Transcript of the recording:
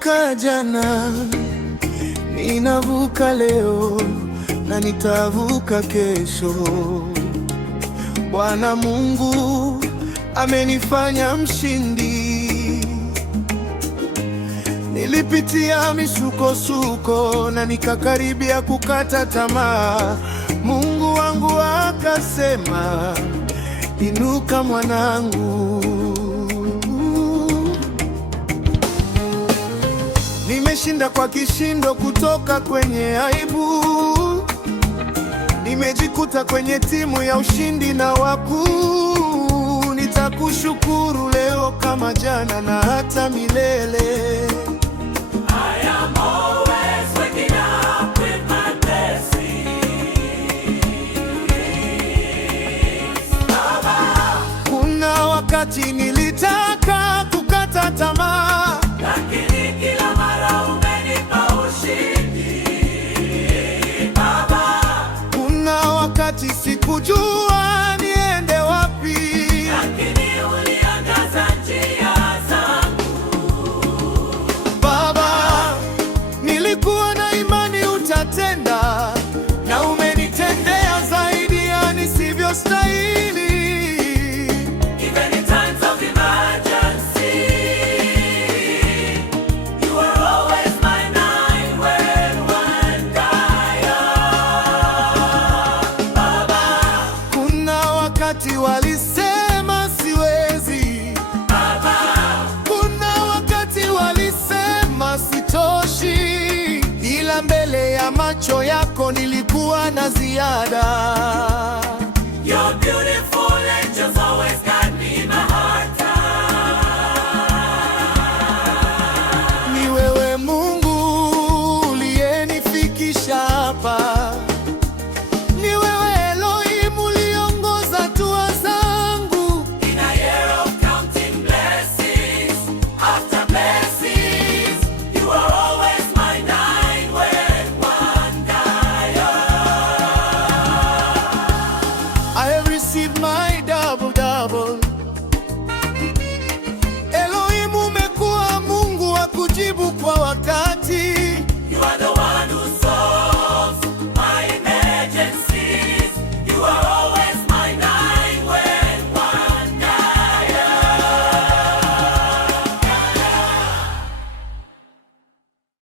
Nilivuka jana, ninavuka leo na nitavuka kesho. Bwana Mungu amenifanya mshindi. Nilipitia misukosuko na nikakaribia kukata tamaa. Mungu wangu akasema, inuka mwanangu. Nimeshinda kwa kishindo kutoka kwenye aibu. Nimejikuta kwenye timu ya ushindi na wakuu. Nitakushukuru leo kama jana na hata milele. I am always waking up with my blessings. Baba, kuna wakati nilitaka kukata tamaa, lakini kila mara umenipa ushindi. Baba, kuna wakati sikujua niende wapi, lakini uliangaza njia zangu. Baba, nilikuwa na imani utatenda, na umenitendea zaidi ya nisivyostahili. Even in times of emergency, you are always my 911 Baba, Kuna wakati walisema siwezi, Baba, kuna wakati walisema sitoshi, ila mbele ya macho yako nilikuwa na ziada. your beautiful angels always guide me in my hard time. Ni wewe Mungu uliyenifikisha hapa. Ni wewe Elohim uliongoza hatua zangu. In a year of counting blessings after blessings, you are always my 911 I have received my double. Elohim umekuwa Mungu wa kujibu